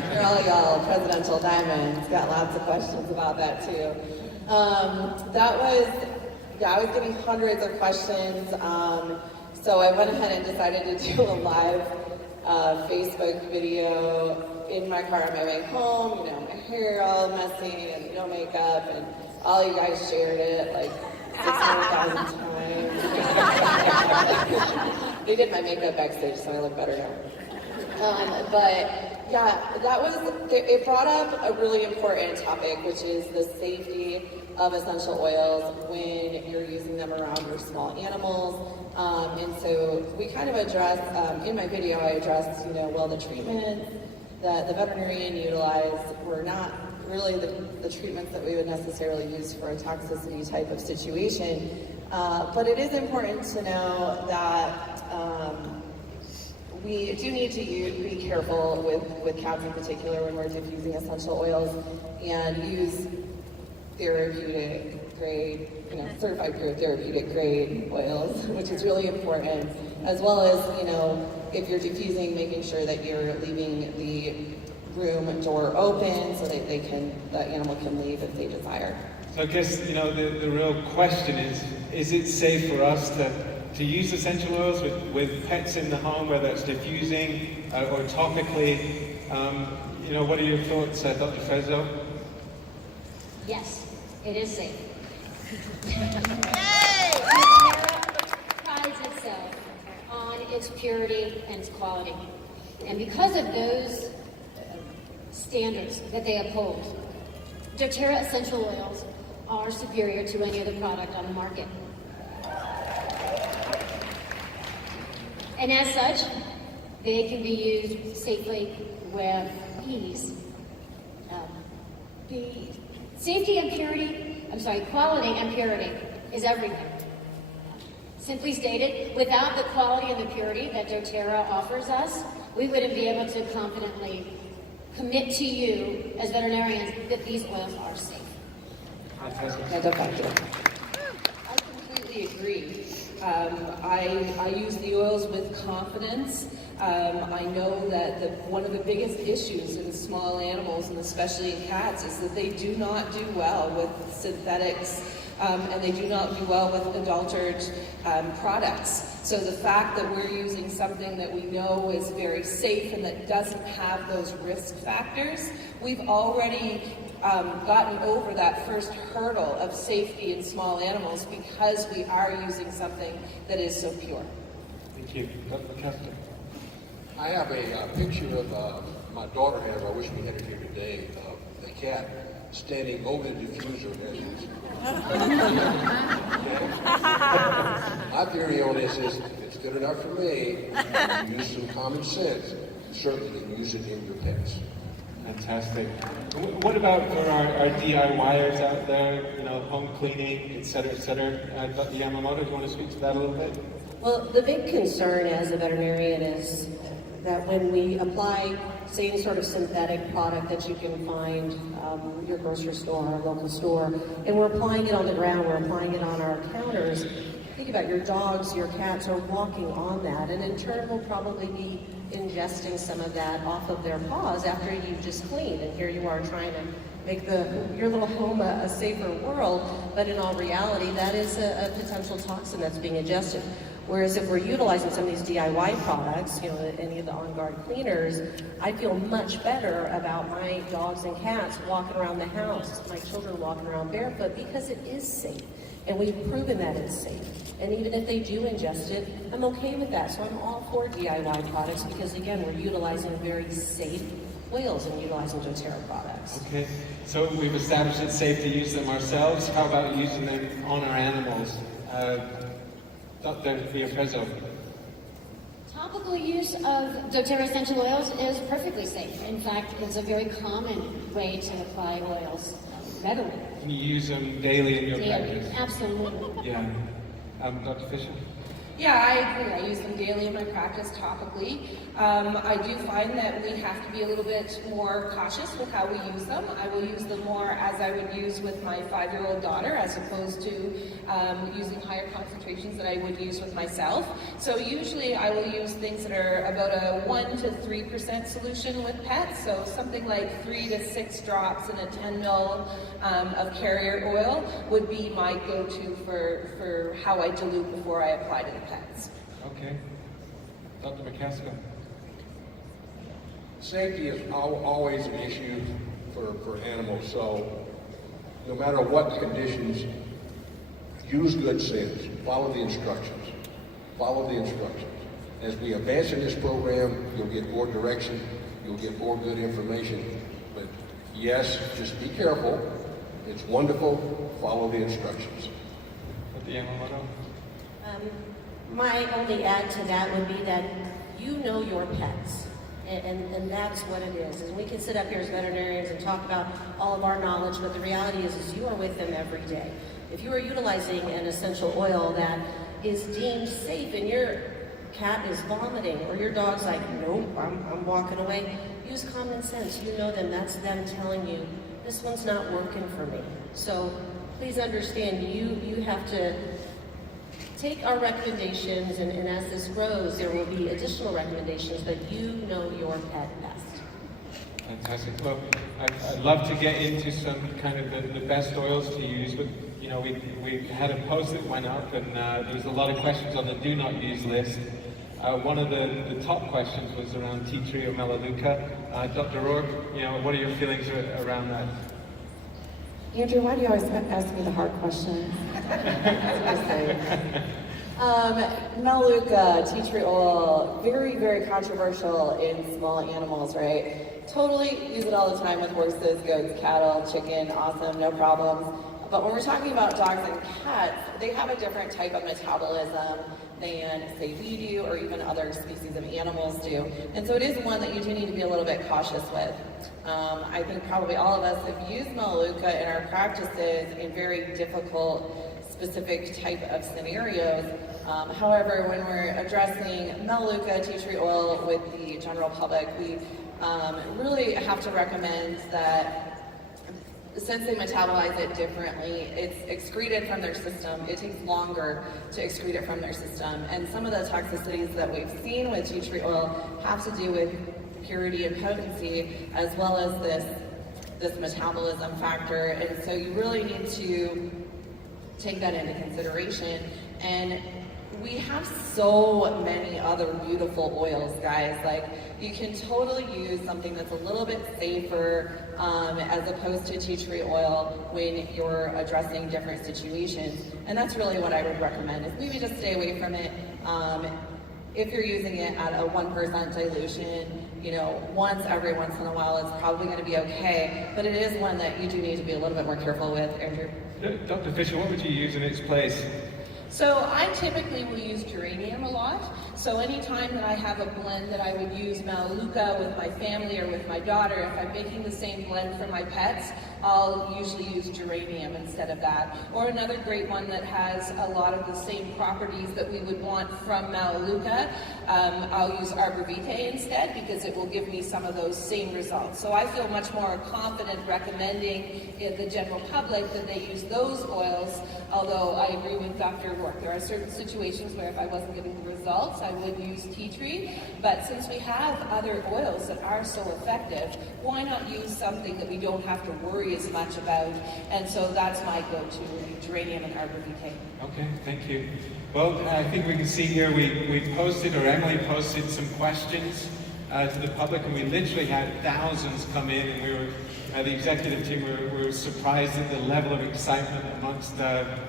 Y'all, presidential diamonds, got lots of questions about that too. I was getting hundreds of questions, so I went ahead and decided to do a live Facebook video in my car on my way home, my hair all messy and no makeup, and all you guys shared it like 600,000 times. They did my makeup backstage, so I look better now. But yeah, it brought up a really important topic, which is the safety of essential oils when you're using them around your small animals. And so we kind of address, in my video, I addressed, the treatments that the veterinarian utilized were not really the treatments that we would necessarily use for a toxicity type of situation. But it is important to know that we do need to be careful with cats in particular when we're diffusing essential oils and use therapeutic grade, certified pure therapeutic grade oils, which is really important, as well as, if you're diffusing, making sure that you're leaving the room door open so that the animal can leave if they desire. So I guess, the real question is it safe for us to use essential oils with pets in the home, whether it's diffusing or topically? What are your thoughts, Dr. Fezzo? Yes, it is safe. Prides itself on its purity and its quality. And because of those standards that they uphold, doTERRA essential oils are superior to any other product on the market. And as such, they can be used safely with ease. The safety and quality and purity is everything. Simply stated, without the quality and the purity that doTERRA offers us, we wouldn't be able to confidently commit to you as veterinarians that these oils are safe. I completely agree. I use the oils with confidence. I know that one of the biggest issues in small animals, and especially in cats, is that they do not do well with synthetics, and they do not do well with adulterated products. So the fact that we're using something that we know is very safe and that doesn't have those risk factors, we've already gotten over that first hurdle of safety in small animals because we are using something that is so pure. Thank you. Dr. Kester. I have a picture of my daughter has, I wish we had it here today, of the cat standing over the diffuser as it's My theory on this is, if it's good enough for me, use some common sense, certainly use it in your pets. Fantastic. What about for our DIYers out there, home cleaning, et cetera, et cetera? Dr. Yamamoto, do you want to speak to that a little bit? Well, the big concern as a veterinarian is that when we apply, say, any sort of synthetic product that you can find your grocery store or local store, and we're applying it on the ground, we're applying it on our counters, think about your dogs, your cats are walking on that, and in turn will probably be ingesting some of that off of their paws after you've just cleaned. And here you are trying to make your little home a safer world, but in all reality, that is a potential toxin that's being ingested. Whereas if we're utilizing some of these DIY products, any of the On Guard cleaners, I feel much better about my dogs and cats walking around the house, my children walking around barefoot, because it is safe. And we've proven that it's safe. And even if they do ingest it, I'm okay with that. So I'm all for DIY products because, again, we're utilizing very safe oils and utilizing doTERRA products. Okay, so we've established it's safe to use them ourselves. How about using them on our animals? Dr. Fezzo. Topical use of doTERRA essential oils is perfectly safe. In fact, it's a very common way to apply oils readily. Can you use them daily in your Daily. practice? Absolutely. Yeah. Dr. Fisher? Yeah, I agree. I use them daily in my practice topically. I do find that we have to be a little bit more cautious with how we use them. I will use them more as I would use with my 5-year-old daughter, as opposed to using higher concentrations that I would use with myself. So usually I will use things that are about a 1 to 3% solution with pets. So something like 3 to 6 drops in a 10 ml of carrier oil would be my go-to for how I dilute before I apply to the pets. Okay. Dr. McCaskill. Safety is always an issue for animals, so no matter what conditions, use good sense. Follow the instructions. Follow the instructions. As we advance in this program, you'll get more direction, you'll get more good information. But yes, just be careful. It's wonderful. Follow the instructions. Dr. Yamamoto. My only add to that would be that you know your pets, and that's what it is. And we can sit up here as veterinarians and talk about all of our knowledge, but the reality is you are with them every day. If you are utilizing an essential oil that is deemed safe and your cat is vomiting or your dog's like, nope, I'm walking away, use common sense. You know them. That's them telling you, this one's not working for me. So please understand, you have to take our recommendations, and as this grows, there will be additional recommendations, but you know your pet best. Fantastic. Well, I'd love to get into some kind of the best oils to use, but you know, we had a post that went up, and there was a lot of questions on the do not use list. One of the top questions was around tea tree or melaleuca. Dr. Rourke, you know, what are your feelings around that? Andrew, why do you always ask me the hard questions? Melaleuca, tea tree oil, very, very controversial in small animals, right? Totally use it all the time with horses, goats, cattle, chicken, awesome, no problems. But when we're talking about dogs and cats, they have a different type of metabolism than, say, we do, or even other species of animals do. And so it is one that you do need to be a little bit cautious with. I think probably all of us have used melaleuca in our practices in very difficult, specific type of scenarios. However, when we're addressing melaleuca, tea tree oil with the general public, we really have to recommend that since they metabolize it differently, it's excreted from their system. It takes longer to excrete it from their system. And some of the toxicities that we've seen with tea tree oil have to do with purity and potency, as well as this metabolism factor. And so you really need to take that into consideration. And we have so many other beautiful oils, guys. Like, you can totally use something that's a little bit safer as opposed to tea tree oil when you're addressing different situations. And that's really what I would recommend, is maybe just stay away from it. If you're using it at a 1% dilution, you know, once every once in a while, it's probably going to be okay. But it is one that you do need to be a little bit more careful with, Andrew. Dr. Fisher, what would you use in its place? So I typically will use geranium a lot. So anytime that I have a blend that I would use melaleuca with my family or with my daughter, if I'm making the same blend for my pets, I'll usually use geranium instead of that. Or another great one that has a lot of the same properties that we would want from melaleuca, I'll use arbor vitae instead, because it will give me some of those same results. So I feel much more confident recommending the general public that they use those oils, although I agree with Dr. Rourke. There are certain situations where if I wasn't getting the results, I would use tea tree. But since we have other oils that are so effective, why not use something that we don't have to worry as much about? And so that's my go-to, geranium and arbor vitae. Okay, thank you. Well, I think we can see here we posted, or Emily posted, some questions to the public, and we literally had thousands come in, and we were, the executive team were surprised at the level of excitement amongst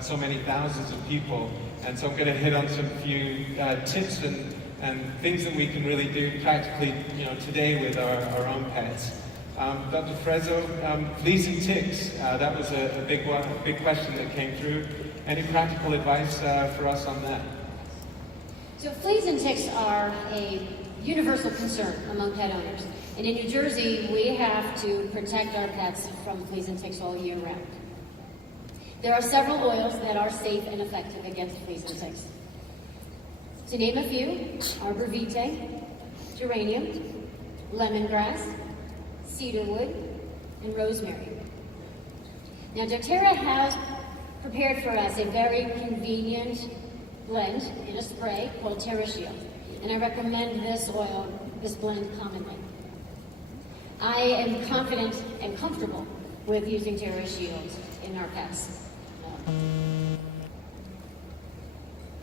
so many thousands of people. And so I'm going to hit on some few tips and things that we can really do practically, you know, today with our own pets. Dr. Frezzo, fleas and ticks, that was a big one, a big question that came through. Any practical advice for us on that? So fleas and ticks are a universal concern among pet owners. And in New Jersey, we have to protect our pets from fleas and ticks all year round. There are several oils that are safe and effective against fleas and ticks. To name a few, arbor vitae, geranium, lemongrass, cedarwood, and rosemary. Now doTERRA has prepared for us a very convenient blend in a spray called TerraShield, and I recommend this blend commonly. I am confident and comfortable with using TerraShield in our pets.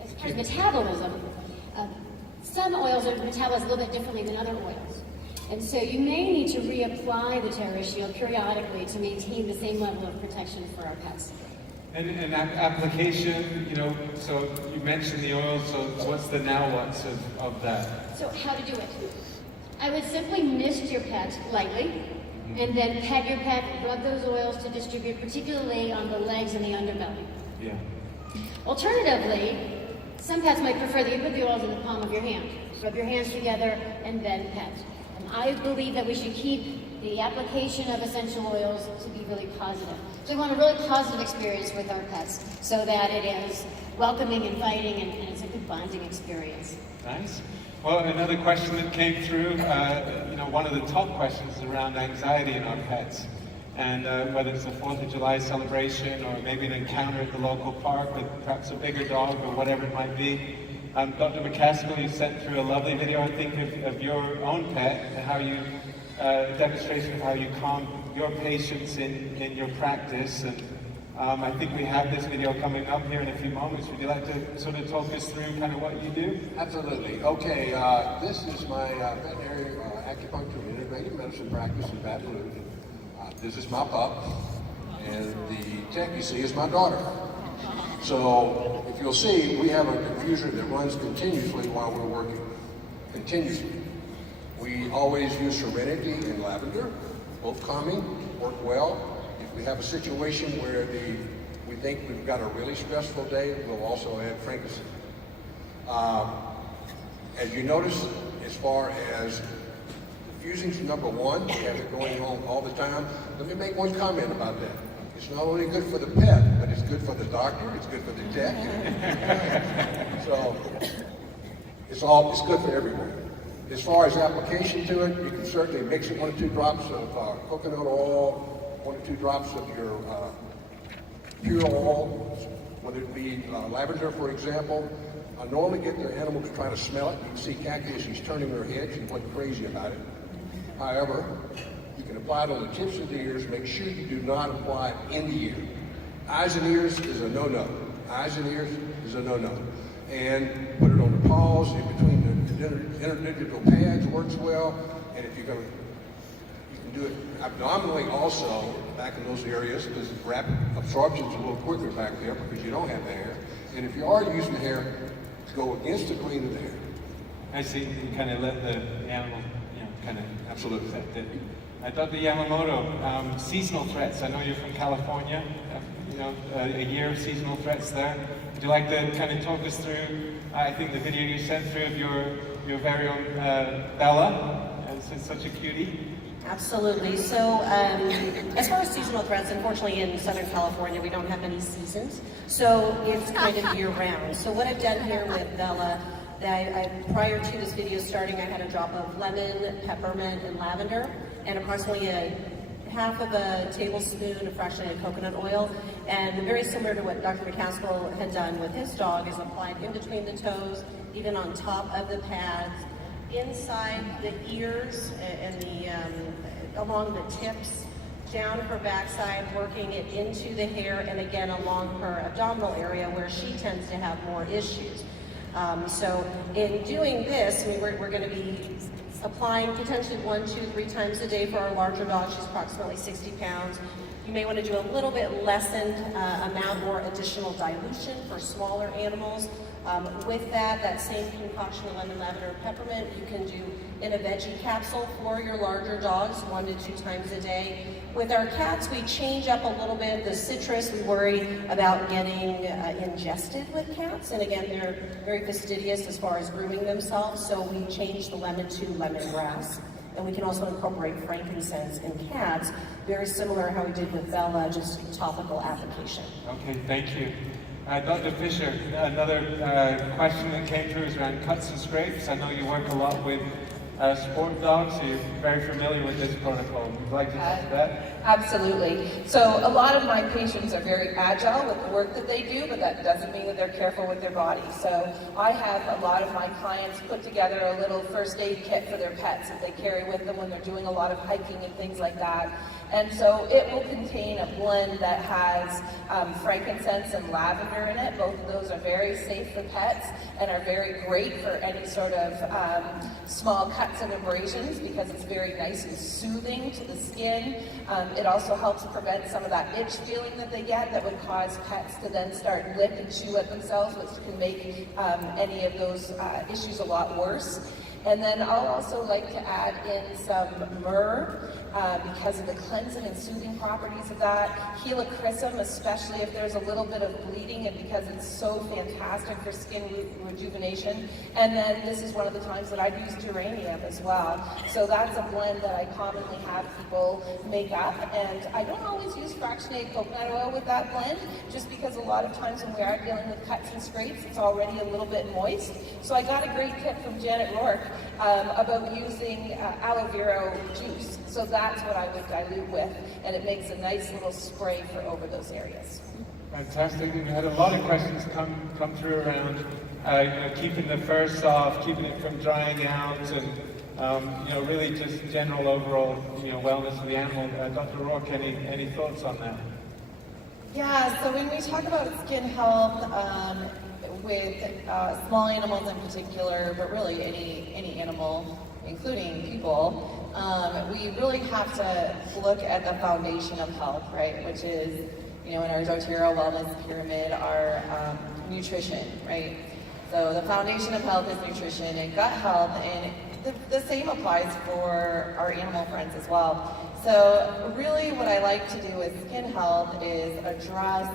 As far as metabolism, some oils are metabolized a little bit differently than other oils. And so you may need to reapply the TerraShield periodically to maintain the same level of protection for our pets. And application, you know, so you mentioned the oil, so what's the now what's of that? So how to do it? I would simply mist your pet lightly, and then pet your pet, rub those oils to distribute, particularly on the legs and the underbelly. Yeah. Alternatively, some pets might prefer that you put the oils in the palm of your hand. Rub your hands together and then pet. And I believe that we should keep the application of essential oils to be really positive. So we want a really positive experience with our pets so that it is welcoming, inviting, and it's a good bonding experience. Nice. Well, another question that came through, you know, one of the top questions is around anxiety in our pets. And whether it's a 4th of July celebration or maybe an encounter at the local park with perhaps a bigger dog or whatever it might be. Dr. McCaskill, you sent through a lovely video, I think, of your own pet and how you, demonstration of how you calm your patients in your practice. And I think we have this video coming up here in a few moments. Would you like to sort of talk us through kind of what you do? Absolutely. Okay, this is my veterinary acupuncture and integrative medicine practice in Baton Rouge. This is my pup, and the tech you see is my daughter. So, if you'll see, we have a diffuser that runs continuously while we're working. Continuously. We always use Serenity and Lavender, both calming, work well. If we have a situation where we think we've got a really stressful day, we'll also add frankincense. As you notice, as far as diffusing's number one, we have it going on all the time. Let me make one comment about that. It's not only good for the pet, but it's good for the doctor, it's good for the tech. So, it's good for everyone. As far as application to it, you can certainly mix it 1 or 2 drops of coconut oil, 1 or 2 drops of your pure oil, whether it be lavender, for example. I normally get their animals to try to smell it. You can see Khaki, she's turning her head, she's went crazy about it. However, you can apply it on the tips of the ears. Make sure you do not apply it in the ear. Eyes and ears is a no-no. Eyes and ears is a no-no. And put it on the paws, in between the interdigital pads works well. And if you're going to, you can do it abdominally also, back in those areas, because rapid absorption's a little quicker back there because you don't have the hair. And if you are using the hair, go against the grain of the hair. I see, you kind of let the animal, you know, kind of Absolutely. accept it. Dr. Yamamoto, seasonal threats. I know you're from California. You know, a year of seasonal threats there. Would you like to kind of talk us through? I think the video you sent through of your very own Bella, it's such a cutie. Absolutely. So, as far as seasonal threats, unfortunately in Southern California we don't have many seasons, so it's kind of year-round. So what I've done here with Bella, prior to this video starting, I had a drop of lemon, peppermint, and lavender, and approximately half of a tablespoon of fractionated coconut oil. And very similar to what Dr. McCaskill had done with his dog, is applied in between the toes, even on top of the pads, inside the ears and along the tips, down her backside, working it into the hair, and again along her abdominal area where she tends to have more issues. So in doing this, I mean, we're going to be applying potentially 1, 2, 3 times a day for our larger dog. She's approximately 60 pounds. You may want to do a little bit lessened amount or additional dilution for smaller animals. With that same concoction of lemon, lavender, and peppermint, you can do in a veggie capsule for your larger dogs 1 to 2 times a day. With our cats, we change up a little bit. The citrus, we worry about getting ingested with cats. And again, they're very fastidious as far as grooming themselves, so we change the lemon to lemongrass. And we can also incorporate frankincense in cats, very similar to how we did with Bella, just topical application. Okay, thank you. Dr. Fisher, another question that came through is around cuts and scrapes. I know you work a lot with sport dogs, so you're very familiar with this protocol. Would you like to talk to that? Absolutely. So a lot of my patients are very agile with the work that they do, but that doesn't mean that they're careful with their body. So I have a lot of my clients put together a little first aid kit for their pets that they carry with them when they're doing a lot of hiking and things like that. And so it will contain a blend that has frankincense and lavender in it. Both of those are very safe for pets and are very great for any sort of small cuts and abrasions because it's very nice and soothing to the skin. It also helps prevent some of that itch feeling that they get that would cause pets to then start lick and chew at themselves, which can make any of those issues a lot worse. And then I'll also like to add in some myrrh because of the cleansing and soothing properties of that. Helichrysum, especially if there's a little bit of bleeding and because it's so fantastic for skin rejuvenation. And then this is one of the times that I've used geranium as well. So that's a blend that I commonly have people make up. And I don't always use fractionated coconut oil with that blend just because a lot of times when we are dealing with cuts and scrapes, it's already a little bit moist. So I got a great tip from Janet Rourke about using aloe vera juice. So that's what I would dilute with, and it makes a nice little spray for over those areas. Fantastic. We had a lot of questions come through around keeping the fur soft, keeping it from drying out, and really just general overall wellness of the animal. Dr. Rourke, any thoughts on that? Yeah, so when we talk about skin health, with small animals in particular, but really any animal, including people, we really have to look at the foundation of health, right? Which is, in our doTERRA wellness pyramid, our nutrition, right? So the foundation of health is nutrition and gut health, and the same applies for our animal friends as well. So really what I like to do with skin health is address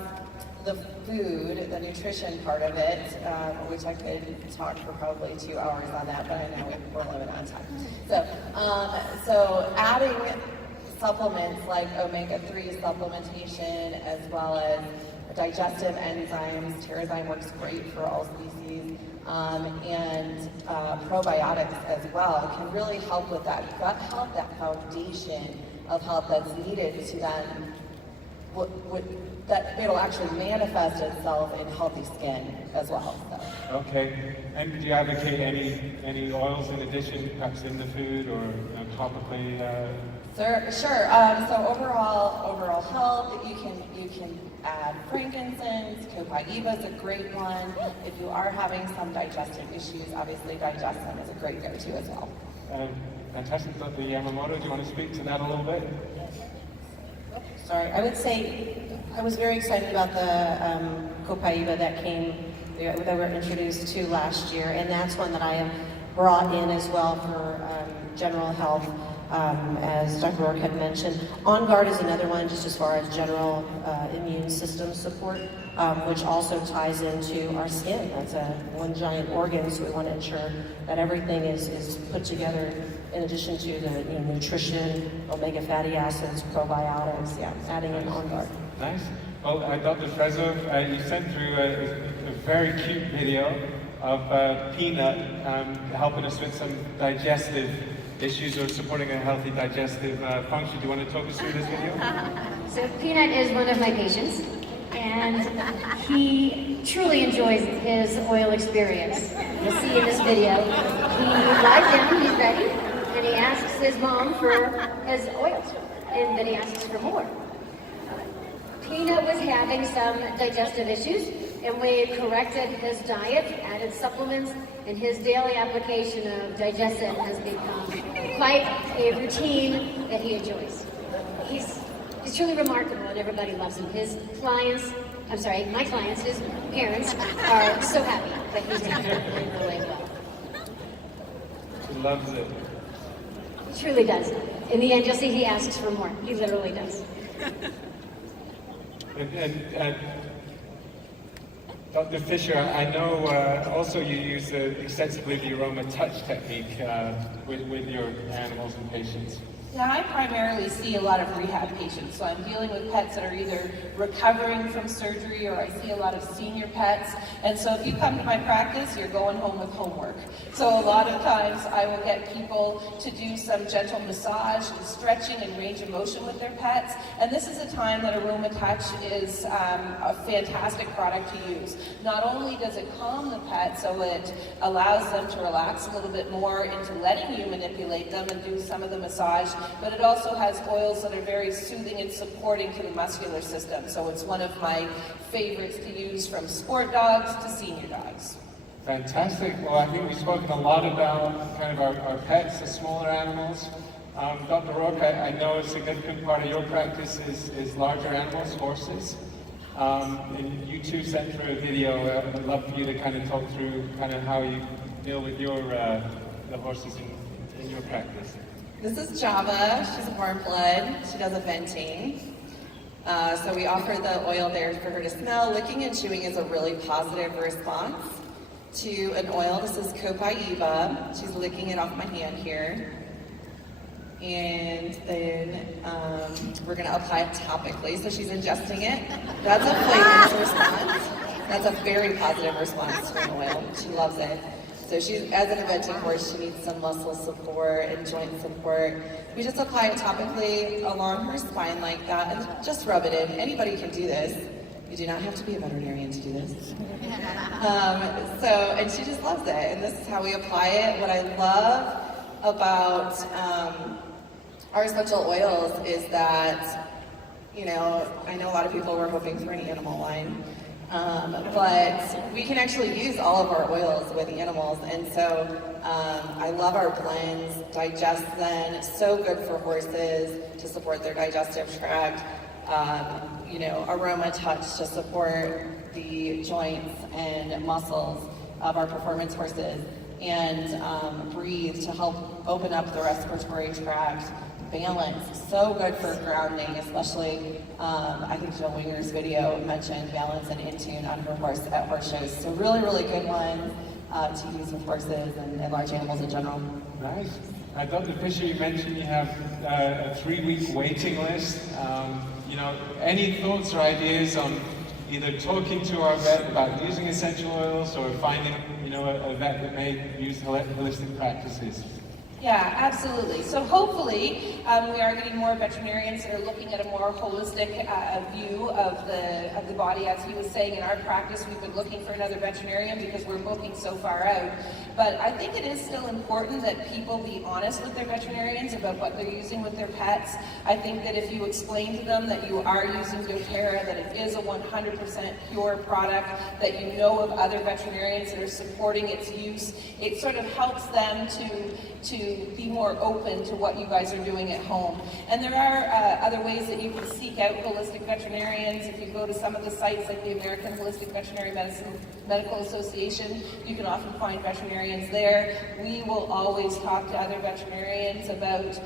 the food, the nutrition part of it, which I could talk for probably 2 hours on that, but I know we're limited on time. So adding supplements like omega-3 supplementation as well as digestive enzymes, Terrazyme works great for all species, and probiotics as well can really help with that gut health, that foundation of health that's needed to then that it'll actually manifest itself in healthy skin as well. So. Okay. And do you advocate any oils in addition, perhaps in the food or topically? Sure. So overall health, you can add frankincense. Copaiba is a great one. If you are having some digestive issues, obviously Digestin is a great go-to as well. Fantastic. Dr. Yamamoto, do you want to speak to that a little bit? Sorry, I would say I was very excited about the Copaiba that were introduced to last year, and that's one that I have brought in as well for general health, as Dr. Rourke had mentioned. On Guard is another one, just as far as general immune system support, which also ties into our skin. That's one giant organ, so we want to ensure that everything is put together in addition to the nutrition, omega fatty acids, probiotics, adding in On Guard. Nice. Well, Dr. Frezzo, you sent through a very cute video of Peanut helping us with some digestive issues or supporting a healthy digestive function. Do you want to talk us through this video? So Peanut is one of my patients, and he truly enjoys his oil experience. You'll see in this video, he lies down, he's ready, and he asks his mom for his oils, and then he asks for more. Peanut was having some digestive issues, and we corrected his diet, added supplements, and his daily application of Digestin has become quite a routine that he enjoys. He's truly remarkable, and everybody loves him. My clients, his parents, are so happy that he's doing really well. He loves it. He truly does. In the end, you'll see he asks for more. He literally does. And Dr. Fisher, I know also you use extensively the aroma touch technique with your animals and patients. Yeah, I primarily see a lot of rehab patients. So I'm dealing with pets that are either recovering from surgery, or I see a lot of senior pets. And so if you come to my practice, you're going home with homework. So a lot of times I will get people to do some gentle massage and stretching and range of motion with their pets. And this is a time that Aroma Touch is a fantastic product to use. Not only does it calm the pet so it allows them to relax a little bit more into letting you manipulate them and do some of the massage, but it also has oils that are very soothing and supporting to the muscular system. So it's one of my favorites to use, from sport dogs to senior dogs. Fantastic. Well, I think we've spoken a lot about kind of our pets, the smaller animals. Dr. Rourke, I know a significant part of your practice is larger animals, horses. And you two sent through a video. I'd love for you to kind of talk through kind of how you deal with your the horses in your practice. This is Java. She's a warm blood. She does a venting. So we offer the oil there for her to smell. Licking and chewing is a really positive response to an oil. This is Copaiba. She's licking it off my hand here. And then we're going to apply it topically. So she's ingesting it. That's a flavorous response. That's a very positive response to an oil. She loves it. So she's, as an eventing horse, she needs some muscle support and joint support. We just apply it topically along her spine like that, and just rub it in. Anybody can do this. You do not have to be a veterinarian to do this. And she just loves it, and this is how we apply it. What I love about our essential oils is that, I know a lot of people were hoping for an animal line. But we can actually use all of our oils with animals, and so I love our blends. Digestin, so good for horses to support their digestive tract. Aroma Touch to support the joints and muscles of our performance horses, and Breathe to help open up the respiratory tract. Balance, so good for grounding, especially I think Jill Winger's video mentioned Balance and Intune on her horse at horse shows. So really, really good one to use with horses and large animals in general. Nice. Dr. Fisher, you mentioned you have a 3-week waiting list. Any thoughts or ideas on either talking to our vet about using essential oils, or finding, a vet that may use holistic practices? Yeah, absolutely. So hopefully we are getting more veterinarians that are looking at a more holistic view of the body. As he was saying, in our practice, we've been looking for another veterinarian because we're booking so far out. But I think it is still important that people be honest with their veterinarians about what they're using with their pets. I think that if you explain to them that you are using doTERRA, that it is a 100% pure product, that you know of other veterinarians that are supporting its use, it sort of helps them to be more open to what you guys are doing at home. And there are other ways that you can seek out holistic veterinarians. If you go to some of the sites like the American Holistic Veterinary Medical Association, you can often find veterinarians there. We will always talk to other veterinarians about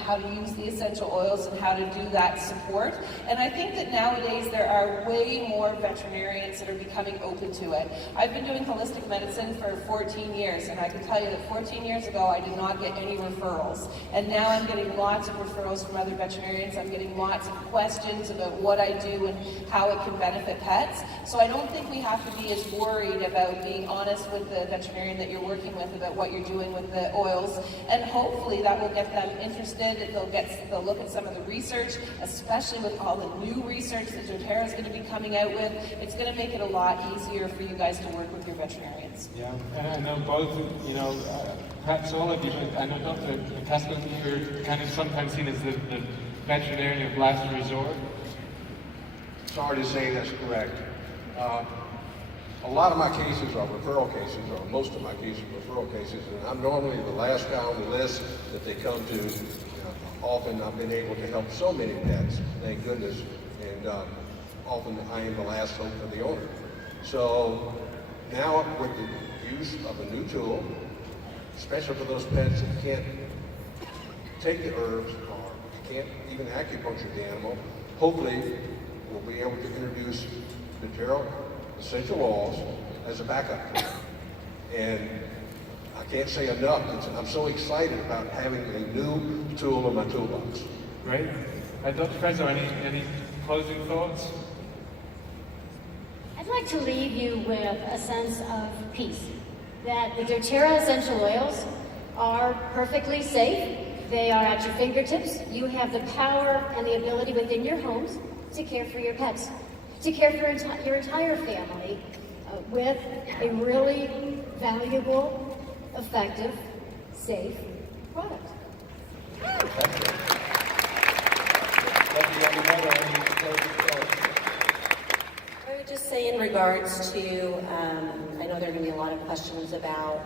how to use the essential oils and how to do that support. And I think that nowadays there are way more veterinarians that are becoming open to it. I've been doing holistic medicine for 14 years, and I can tell you that 14 years ago I did not get any referrals. And now I'm getting lots of referrals from other veterinarians. I'm getting lots of questions about what I do and how it can benefit pets. So I don't think we have to be as worried about being honest with the veterinarian that you're working with about what you're doing with the oils. And hopefully that will get them interested. They'll look at some of the research, especially with all the new research that doTERRA is going to be coming out with. It's going to make it a lot easier for you guys to work with your veterinarians. Yeah, and I know both, perhaps all of you, but I know Dr. Casper, you're kind of sometimes seen as the veterinarian of last resort. Sorry to say that's correct. A lot of my cases are referral cases, or most of my cases are referral cases, and I'm normally the last guy on the list that they come to. Often I've been able to help so many pets, thank goodness, and often I am the last hope for the owner. So now with the use of a new tool, especially for those pets that can't take the herbs or can't even acupuncture the animal, hopefully we'll be able to introduce doTERRA essential oils as a backup tool. And I can't say enough. I'm so excited about having a new tool in my toolbox. Great. Dr. Fezzo, any closing thoughts? I'd like to leave you with a sense of peace, that the doTERRA essential oils are perfectly safe. They are at your fingertips. You have the power and the ability within your homes to care for your pets, to care for your entire family with a really valuable, effective, safe product. I would just say in regards to, I know there are going to be a lot of questions about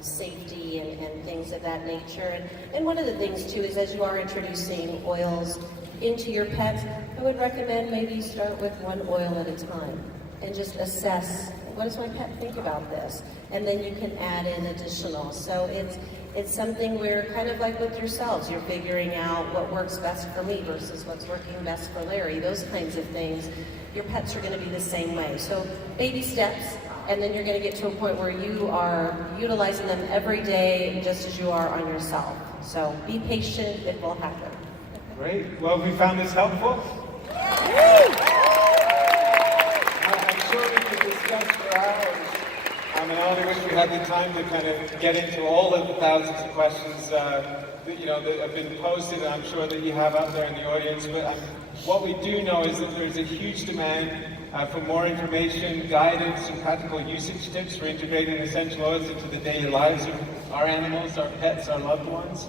safety and things of that nature. And one of the things too is as you are introducing oils into your pets, I would recommend maybe you start with one oil at a time and just assess, what does my pet think about this? And then you can add in additional. So it's something where kind of like with yourselves, you're figuring out what works best for me versus what's working best for Larry, those kinds of things. Your pets are going to be the same way. So baby steps, and then you're going to get to a point where you are utilizing them every day just as you are on yourself. So be patient, it will happen. Great. Well, we found this helpful. I'm sure we could discuss for hours. And I only wish we had the time to kind of get into all of the thousands of questions that have been posted, and I'm sure that you have out there in the audience. But what we do know is that there's a huge demand for more information, guidance, and practical usage tips for integrating essential oils into the daily lives of our animals, our pets, our loved ones.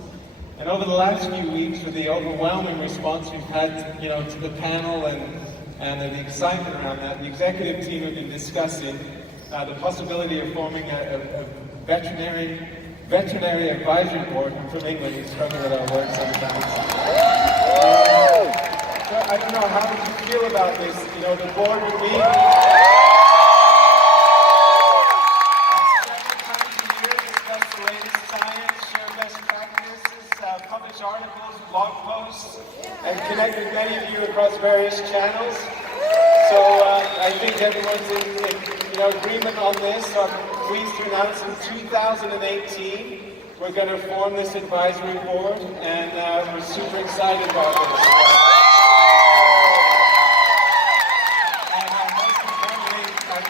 And over the last few weeks, with the overwhelming response we've had, to the panel and the excitement around that, the executive team have been discussing the possibility of forming a veterinary advisory board. I'm from England, we struggle with our words sometimes. I don't know, how would you feel about this? The board would meet several times a year, discuss the latest science, share best practices, publish articles, blog posts, and connect with many of you across various channels. So I think everyone's in agreement on this. So I'm pleased to announce in 2018 we're going to form this advisory board, and we're super excited about this.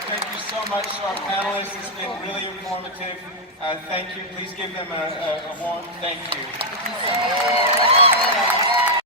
Thank you so much to our panelists. It's been really informative. Thank you. Please give them a warm thank you.